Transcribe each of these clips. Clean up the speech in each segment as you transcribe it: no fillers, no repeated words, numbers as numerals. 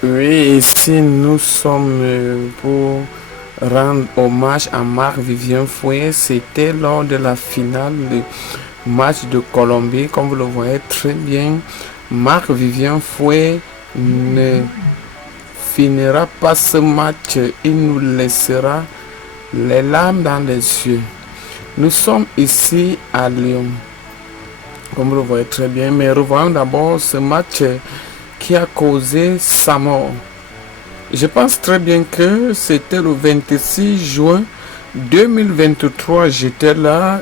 Oui, ici nous sommes pour rendre hommage à Marc-Vivien Foé. C'était lors de la finale du match de Colombie. Comme vous le voyez très bien, Marc-Vivien Foé ne finira pas ce match. Il nous laissera les larmes dans les yeux. Nous sommes ici à Lyon, comme vous le voyez très bien, mais revoyons d'abord ce match qui a causé sa mort. Je pense très bien que c'était le 26 juin 2023. J'étais là.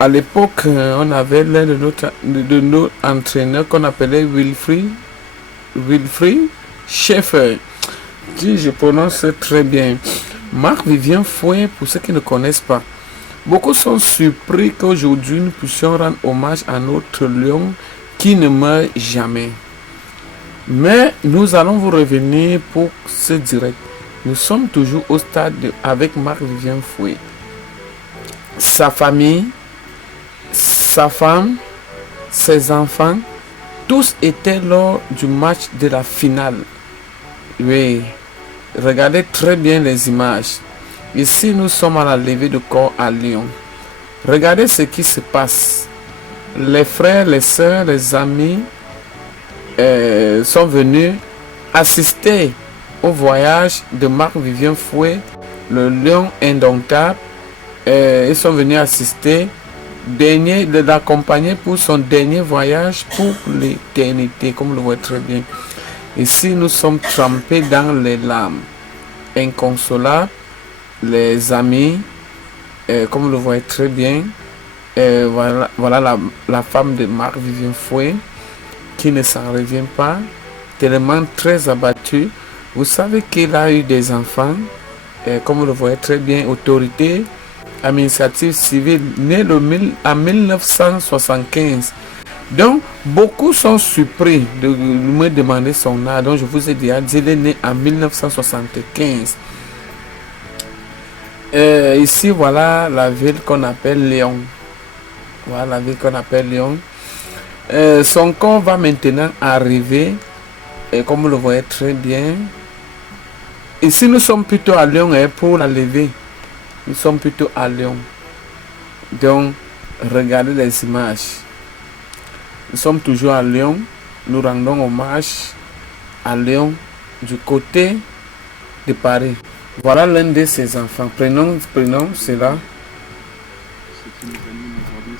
À l'époque, on avait l'un de nos entraîneurs qu'on appelait Wilfried Schaeffer, qui je prononce très bien. Marc-Vivien Foé, pour ceux qui ne connaissent pas, beaucoup sont surpris qu'aujourd'hui nous puissions rendre hommage à notre lion qui ne meurt jamais. Mais nous allons vous revenir pour ce direct. Nous sommes toujours au stade avec Marc-Vivien Foé. Sa famille, sa femme, ses enfants, tous étaient lors du match de la finale. Oui, regardez très bien les images. Ici, nous sommes à la levée de corps à Lyon. Regardez ce qui se passe. Les frères, les sœurs, les amis sont venus assister au voyage de Marc-Vivien Foé, le lion indomptable. Ils sont venus assister, de l'accompagner pour son dernier voyage pour l'éternité, comme vous le voyez très bien. Ici, nous sommes trempés dans les larmes, inconsolables, les amis, comme vous le voyez très bien. Voilà la femme de Marc-Vivien Foé qui ne s'en revient pas, tellement très abattue. Vous savez qu'il a eu des enfants, comme vous le voyez très bien, autorité administrative civile, née en 1975. Donc, beaucoup sont surpris de me demander son âge. Donc, je vous ai dit, il est né en 1975. Ici, voilà la ville qu'on appelle Lyon. Voilà la ville qu'on appelle Lyon. Son corps va maintenant arriver, et comme vous le voyez très bien. Ici, nous sommes plutôt à Lyon pour la lever. Nous sommes plutôt à Lyon. Donc, regardez les images. Nous sommes toujours à Lyon. Nous rendons hommage à Lyon du côté de Paris. Voilà l'un de ses enfants. Prenons cela. Ce qui nous anime aujourd'hui,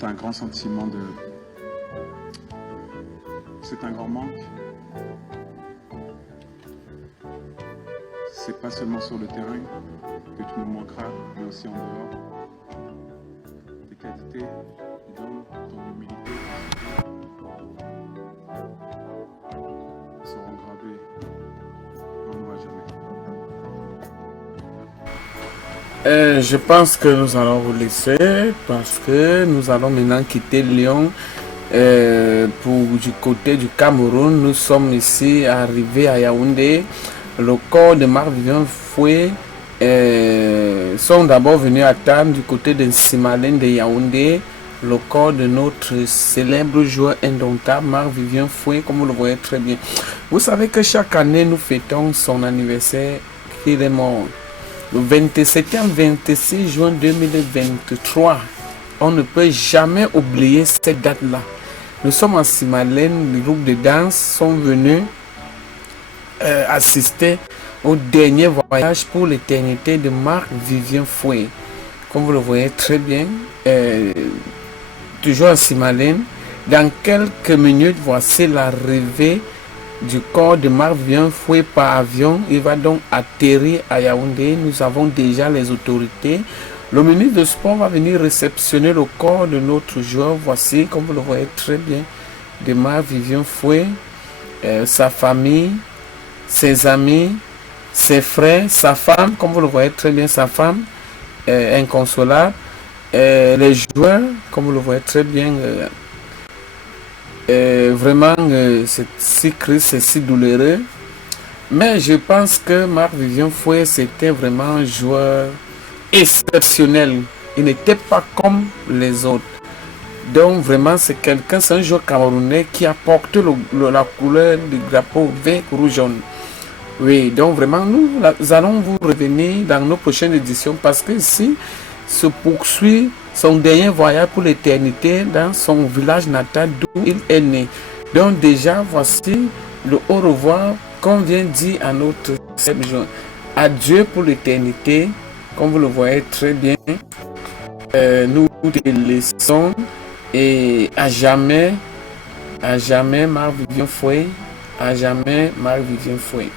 c'est un grand sentiment de... C'est un grand manque. C'est pas seulement sur le terrain que tu nous manqueras, mais aussi en dehors. Tes qualités, dont ton humilité seront gravées en nous à jamais. Je pense que nous allons vous laisser parce que nous allons maintenant quitter Lyon pour du côté du Cameroun. Nous sommes ici arrivés à Yaoundé. Le corps de Marc-Vivien Foé sont d'abord venus attendre du côté de Simalène de Yaoundé le corps de notre célèbre joueur indomptable Marc-Vivien Foé, comme vous le voyez très bien. Vous savez que chaque année nous fêtons son anniversaire qu'il est mort. Le 26 juin 2023. On ne peut jamais oublier cette date-là. Nous sommes en Simalène, les groupes de danse sont venus assister au dernier voyage pour l'éternité de Marc-Vivien Foé. Comme vous le voyez très bien, toujours en Simalène. Dans quelques minutes, voici l'arrivée du corps de Marc-Vivien Foé par avion. Il va donc atterrir à Yaoundé. Nous avons déjà les autorités. Le ministre de Sport va venir réceptionner le corps de notre joueur. Voici, comme vous le voyez très bien, de Marc-Vivien Foé, sa famille, ses amis, ses frères, sa femme, comme vous le voyez très bien, sa femme, inconsolable, les joueurs, comme vous le voyez très bien, vraiment, c'est si triste, c'est si douloureux. Mais je pense que Marc-Vivien Foé, c'était vraiment un joueur exceptionnel. Il n'était pas comme les autres. Donc vraiment, c'est quelqu'un, c'est un joueur camerounais qui a porté la couleur du drapeau vert, rouge, jaune. Oui, donc vraiment, nous allons vous revenir dans nos prochaines éditions parce que ici se poursuit son dernier voyage pour l'éternité dans son village natal d'où il est né. Donc déjà, voici le au revoir qu'on vient dire à notre Serge. Adieu pour l'éternité, comme vous le voyez très bien. Nous te laissons et à jamais, Marc-Vivien Fouet, à jamais, Marc-Vivien Fouet.